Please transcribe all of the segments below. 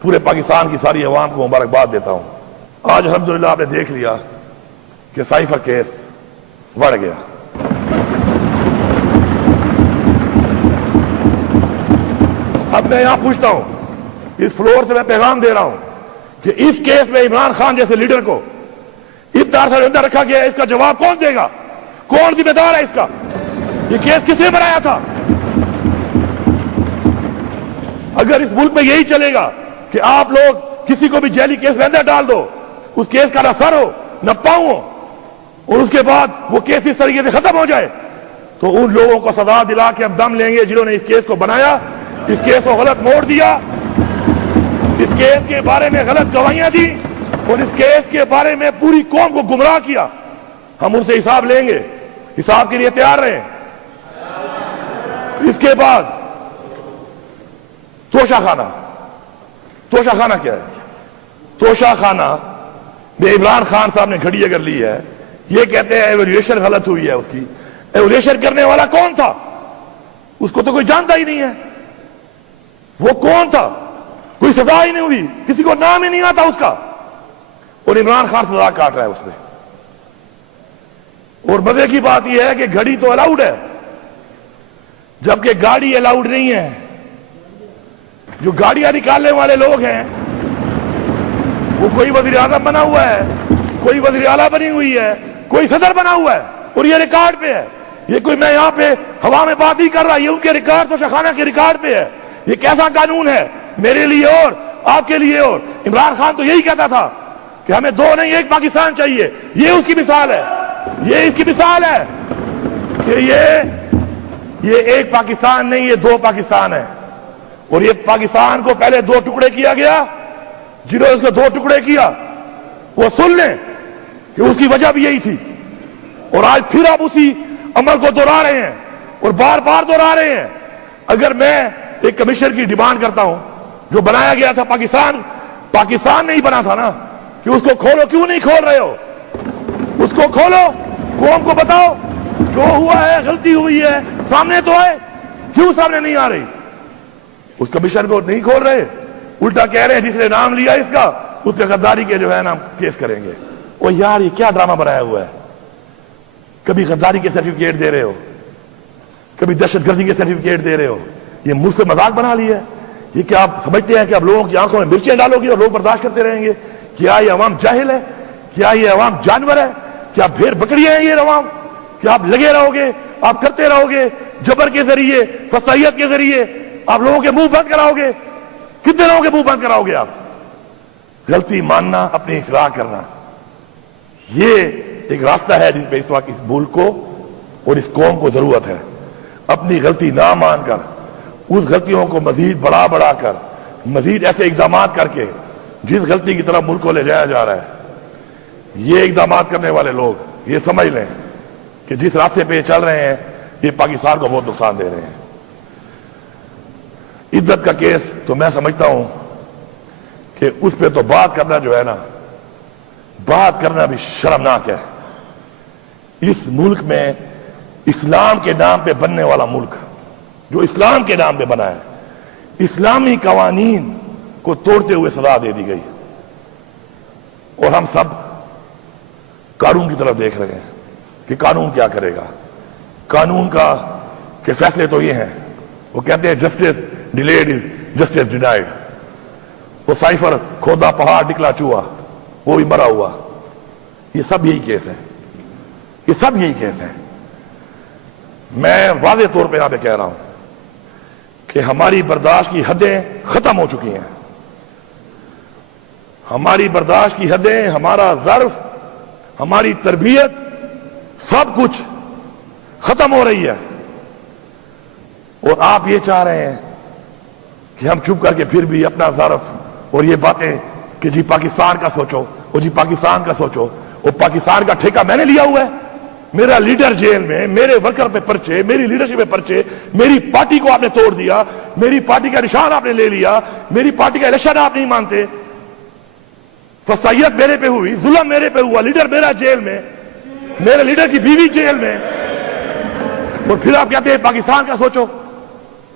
پورے پاکستان کی ساری عوام کو مبارکباد دیتا ہوں۔ آج الحمدللہ آپ نے دیکھ لیا کہ سائفر کیس بڑھ گیا۔ اب میں یہاں پوچھتا ہوں، اس فلور سے میں پیغام دے رہا ہوں کہ اس کیس میں عمران خان جیسے لیڈر کو اتنا عرصہ اندر رکھا گیا ہے، اس کا جواب کون دے گا؟ کون ذمہ دار ہے اس کا؟ یہ کیس کس نے بنایا تھا؟ اگر اس ملک میں یہی چلے گا کہ آپ لوگ کسی کو بھی جیلی کیس میں اندر ڈال دو، اس کیس کا نہ سر ہو نہ پاؤں ہو، اور اس کے بعد وہ کیس اس طریقے سے ختم ہو جائے، تو ان لوگوں کو سزا دلا کے ہم دم لیں گے جنہوں نے اس کیس کو بنایا، اس کیس کو غلط موڑ دیا، اس کیس کے بارے میں غلط گواہیاں دی، اور اس کیس کے بارے میں پوری قوم کو گمراہ کیا۔ ہم ان سے حساب لیں گے، حساب کے لیے تیار رہیں۔ اس کے بعد توشہ خانہ۔ توشہ خانہ کیا ہے؟ توشہ خانہ میں عمران خان صاحب نے گھڑی اگر لی ہے، یہ کہتے ہیں ایویلیویشن غلط ہوئی ہے اس کی۔ ایویلیویشن کرنے والا کون تھا؟ اس کو تو کوئی جانتا ہی نہیں ہے، وہ کون تھا؟ کوئی سزا ہی نہیں ہوئی، کسی کو نام ہی نہیں آتا اس کا، اور عمران خان سزا کاٹ رہا ہے اس میں۔ اور مزے کی بات یہ ہے کہ گھڑی تو الاؤڈ ہے، جبکہ گاڑی الاؤڈ نہیں ہے۔ جو گاڑیاں نکالنے والے لوگ ہیں وہ کوئی وزیر اعظم بنا ہوا ہے، کوئی وزیر اعلیٰ بنی ہوئی ہے، کوئی صدر بنا ہوا ہے، اور یہ ریکارڈ پہ ہے۔ یہ کوئی میں یہاں پہ ہوا میں بات نہیں کر رہا، یہ ان کے ریکارڈ تو شخانہ کے ریکارڈ پہ ہے۔ یہ کیسا قانون ہے؟ میرے لیے اور آپ کے لیے اور۔ عمران خان تو یہی کہتا تھا کہ ہمیں دو نہیں ایک پاکستان چاہیے۔ یہ اس کی مثال ہے، یہ اس کی مثال ہے کہ یہ ایک پاکستان نہیں، یہ دو پاکستان ہے۔ اور یہ پاکستان کو پہلے دو ٹکڑے کیا گیا، جنہوں نے اس کو دو ٹکڑے کیا وہ سن لیں کہ اس کی وجہ بھی یہی تھی، اور آج پھر آپ اسی عمل کو دہرا رہے ہیں اور بار بار دہرا رہے ہیں۔ اگر میں ایک کمیشن کی ڈیمانڈ کرتا ہوں، جو بنایا گیا تھا پاکستان نہیں بنا تھا نا، کہ اس کو کھولو، کیوں نہیں کھول رہے ہو؟ اس کو کھولو، قوم کو بتاؤ جو ہوا ہے غلطی ہوئی ہے، سامنے تو آئے، کیوں سامنے نہیں آ رہی؟ اس کمیشن کو نہیں کھول رہے، الٹا کہہ رہے ہیں جس نے نام لیا اس کا اس پہ غداری کے جو ہے نا کیس کریں گے۔ وہ یار یہ کیا ڈرامہ بنایا ہوا ہے؟ کبھی غداری کے سرٹیفکیٹ دے رہے ہو، کبھی دہشت گردی کے سرٹیفکیٹ دے رہے ہو، یہ ملک سے مذاق بنا لیا ہے۔ یہ کیا آپ سمجھتے ہیں کہ آپ لوگوں کی آنکھوں میں مرچیں ڈالو گے اور لوگ برداشت کرتے رہیں گے؟ کیا یہ عوام جاہل ہے؟ کیا یہ عوام جانور ہے؟ کیا بھیڑ بکریاں ہیں یہ عوام؟ کہ آپ لگے رہو گے، آپ کرتے رہو گے، جبر کے ذریعے، فسائیت کے ذریعے آپ لوگوں کے منہ بند کراؤ گے؟ کتنے لوگوں کے منہ بند کراؤ گے آپ؟ غلطی ماننا، اپنی اصلاح کرنا، یہ ایک راستہ ہے جس پہ اس وقت اس ملک کو اور اس قوم کو ضرورت ہے۔ اپنی غلطی نہ مان کر اس غلطیوں کو مزید بڑھا کر، مزید ایسے اقدامات کر کے جس غلطی کی طرف ملک کو لے جایا جا رہا ہے، یہ اقدامات کرنے والے لوگ یہ سمجھ لیں کہ جس راستے پہ یہ چل رہے ہیں یہ پاکستان کو بہت نقصان دے رہے ہیں۔ عزت کا کیس تو میں سمجھتا ہوں کہ اس پہ تو بات کرنا جو ہے نا، بات کرنا بھی شرمناک ہے۔ اس ملک میں اسلام کے نام پہ بننے والا ملک، جو اسلام کے نام پہ بنا ہے، اسلامی قوانین کو توڑتے ہوئے سزا دے دی گئی، اور ہم سب قانون کی طرف دیکھ رہے ہیں کہ قانون کیا کرے گا۔ قانون کا کہ فیصلے تو یہ ہیں، وہ کہتے ہیں justice delayed is justice denied. وہ سائفر کھودا پہاڑ نکلا چوہا، وہ بھی مرا ہوا۔ یہ سب یہی کیس ہے، یہ سب یہی کیس ہے۔ میں واضح طور پہ یہاں پہ کہہ رہا ہوں کہ ہماری برداشت کی حدیں ختم ہو چکی ہیں۔ ہماری برداشت کی حدیں، ہمارا ظرف، ہماری تربیت، سب کچھ ختم ہو رہی ہے، اور آپ یہ چاہ رہے ہیں کہ ہم چپ کر کے پھر بھی اپنا ظرف اور یہ باتیں کہ جی پاکستان کا سوچو، اور جی پاکستان کا سوچو، اور پاکستان کا ٹھیکہ میں نے لیا ہوا ہے، میرا لیڈر جیل میں، میرے ورکر پہ پرچے، میری لیڈرشپ پہ پرچے، میری پارٹی کو آپ نے توڑ دیا، میری پارٹی کا نشان آپ نے لے لیا، میری پارٹی کا الیکشن آپ نہیں مانتے، فسائیت میرے پہ ہوئی، ظلم میرے پہ ہوا، لیڈر میرا جیل میں، میرے لیڈر کی بیوی جیل میں، اور پھر آپ کہتے ہیں پاکستان کا سوچو۔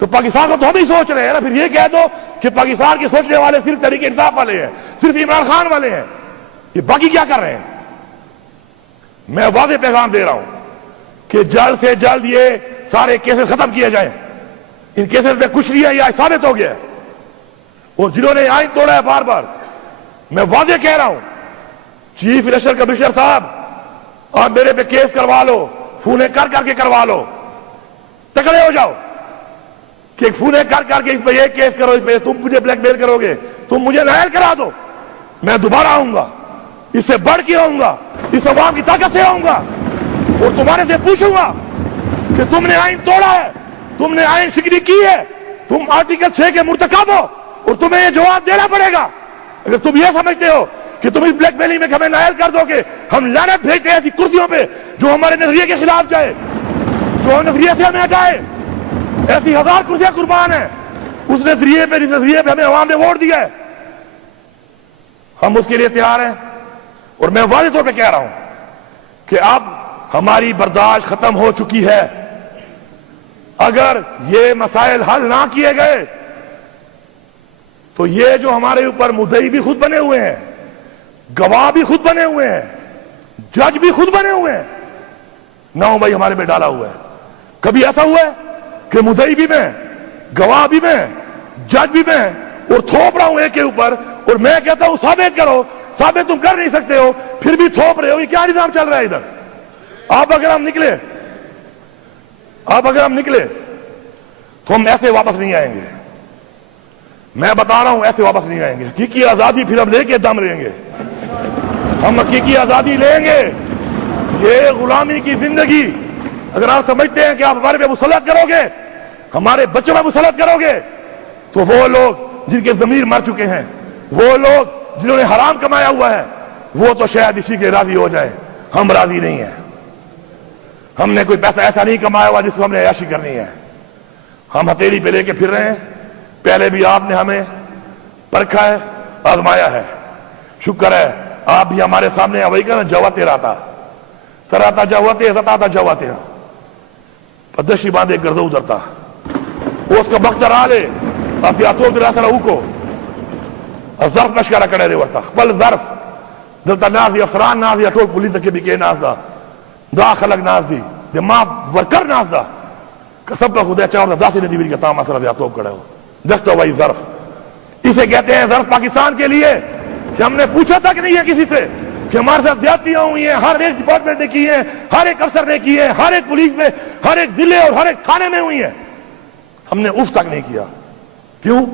تو پاکستان کو تو ہم ہی سوچ رہے ہیں نا. پھر یہ کہہ دو کہ پاکستان کے سوچنے والے صرف تحریک انصاف والے ہیں, صرف عمران خان والے ہیں, یہ باقی کیا کر رہے ہیں؟ میں واضح پیغام دے رہا ہوں کہ جلد سے جلد یہ سارے کیسز ختم کیے جائیں. ان کیسز میں کچھ نہیں ہے, یہ ثابت ہو گیا ہے. اور جنہوں نے آئین توڑا ہے بار بار, میں واضح کہہ رہا ہوں, چیف الیکشن کمشنر صاحب, آپ میرے پہ کیس کروا لو, فونے کر کے کروا لو, تکڑے ہو جاؤ کہ فونے کر کے اس پہ یہ کیس کرو, اس پہ تم مجھے بلیک میل کرو گے, تم مجھے نائل کرا دو, میں دوبارہ آؤں گا, اس سے بڑھ کے آؤں گا, اس عوام کی طاقت سے آؤں گا, اور تمہارے سے پوچھوں گا کہ تم نے آئین توڑا ہے, تم نے آئین شکنی کی ہے, تم آرٹیکل 6 کے مرتکب ہو, اور تمہیں یہ جواب دینا پڑے گا. اگر تم یہ سمجھتے ہو کہ تم اس بلیک میلنگ میں ہمیں نائل کر دو گے, ہم لعنت بھیجتے ہیں ایسی کرسیوں پہ جو ہمارے نظریے کے خلاف جائے, جو نظریے سے ہمیں ہٹائے. ایسی 1000 کرسیاں قربان ہیں اس نظریے پہ, جس نظریے پہ ہمیں عوام نے ووٹ دیا ہے. ہم اس کے لیے تیار ہیں, اور میں واضح طور پہ کہہ رہا ہوں کہ اب ہماری برداشت ختم ہو چکی ہے. اگر یہ مسائل حل نہ کیے گئے تو یہ جو ہمارے اوپر مدعی بھی خود بنے ہوئے ہیں, گواہ بھی خود بنے ہوئے ہیں, جج بھی خود بنے ہوئے ہیں, نو بھائی ہمارے میں ڈالا ہوا ہے. کبھی ایسا ہوا ہے کہ مدعی بھی میں, گواہ بھی میں, جج بھی میں, اور تھوپ رہا ہوں ایک کے اوپر, اور میں کہتا ہوں ثابت کرو, ثابت تم کر نہیں سکتے ہو, پھر بھی تھوپ رہے ہو. یہ کیا نظام چل رہا ہے ادھر؟ آپ اگر ہم نکلے تو ہم ایسے واپس نہیں آئیں گے. میں بتا رہا ہوں, ایسے واپس نہیں آئیں گے. حقیقی آزادی پھر ہم لے کے دم لیں گے, ہم حقیقی آزادی لیں گے. یہ غلامی کی زندگی اگر آپ سمجھتے ہیں کہ آپ ہمارے پہ مسلط کرو گے, ہمارے بچوں پہ مسلط کرو گے, تو وہ لوگ جن کے ضمیر مر چکے ہیں, وہ لوگ جنہوں نے حرام کمایا ہوا ہے, وہ تو شاید اسی کے راضی ہو جائیں. ہم راضی نہیں ہیں. ہم نے کوئی پیسہ ایسا نہیں کمایا ہوا جس کو ہم نے عیاشی کرنی ہے. ہم ہتھیلی پہ لے کے پھر رہے ہیں. پہلے بھی آپ نے ہمیں پرکھا ہے, آزمایا ہے. شکر ہے آپ بھی ہمارے سامنے وہی کہنا, جواتے رہتا تراتا جواتے زتاتا جواتے پدشی باندھے گردو ادرتا اس کا بختر آلے آسیاتو دراسر اوکو ظرف نشکارا کڑے دے ورتا خپل ظرف دلتا ناز دی افسران ناز دی اٹول پولیس کے بھی کے ناز دا خلق ناز دی دے ماں ورکر ناز دا سب کا خودے چاہتا دا سی ندی بھی کہتا ماسر دی اتوب کڑے ہو دکھتا وہی ظرف. اسے کہتے ہیں ظرف پاکستان کے لیے کہ ہم نے پوچھا تھا کہ نہیں ہے کسی سے کہ ہمارے ساتھ زیادتیاں ہوئی ہیں, ہر ایک ڈپارٹمنٹ نے کی ہیں, ہر ایک افسر نے کی ہیں, ہر ایک پولیس میں, ہر ایک ضلع اور ہر ایک تھانے میں ہوئی ہیں. ہم نے اف تک نہیں کیا. کیوں؟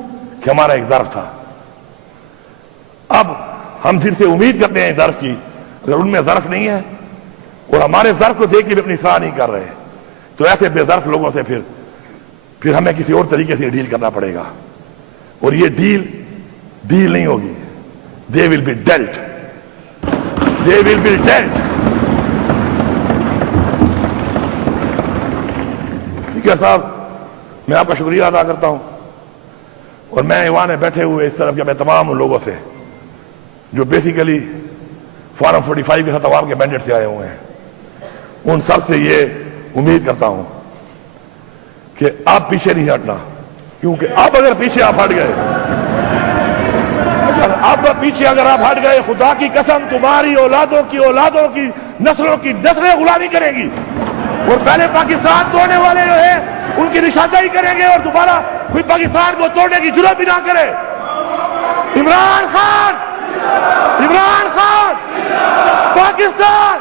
کہ ہمارا ایک ظرف تھا. اب ہم جن سے امید کرتے ہیں ظرف کی, اگر ان میں ظرف نہیں ہے اور ہمارے ظرف کو دیکھ کے بھی اپنی اصلاح نہیں کر رہے, تو ایسے بے ظرف لوگوں سے پھر ہمیں کسی اور طریقے سے ڈیل کرنا پڑے گا. اور یہ ڈیل نہیں ہوگی. They will be dealt. They will be dealt. ٹھیک ہے صاحب, میں آپ کا شکریہ ادا کرتا ہوں. اور میں ایوان میں بیٹھے ہوئے اس طرف کے میں تمام ان لوگوں سے جو بیسیکلی فارم 45 کے ساتھ عوام کے مینڈیٹ سے آئے ہوئے ہیں, ان سب سے یہ امید کرتا ہوں کہ آپ پیچھے نہیں ہٹنا. کیونکہ اب اگر پیچھے آپ ہٹ گئے, اگر آپ ہٹ گئے, خدا کی قسم تمہاری اولادوں کی نسلوں کی نسلیں غلامی کریں گی, اور پہلے پاکستان توڑنے والے جو ہیں ان کی نشاندہی کریں گے, اور دوبارہ کوئی پاکستان کو توڑنے کی جرات بھی نہ کرے. عمران خان پاکستان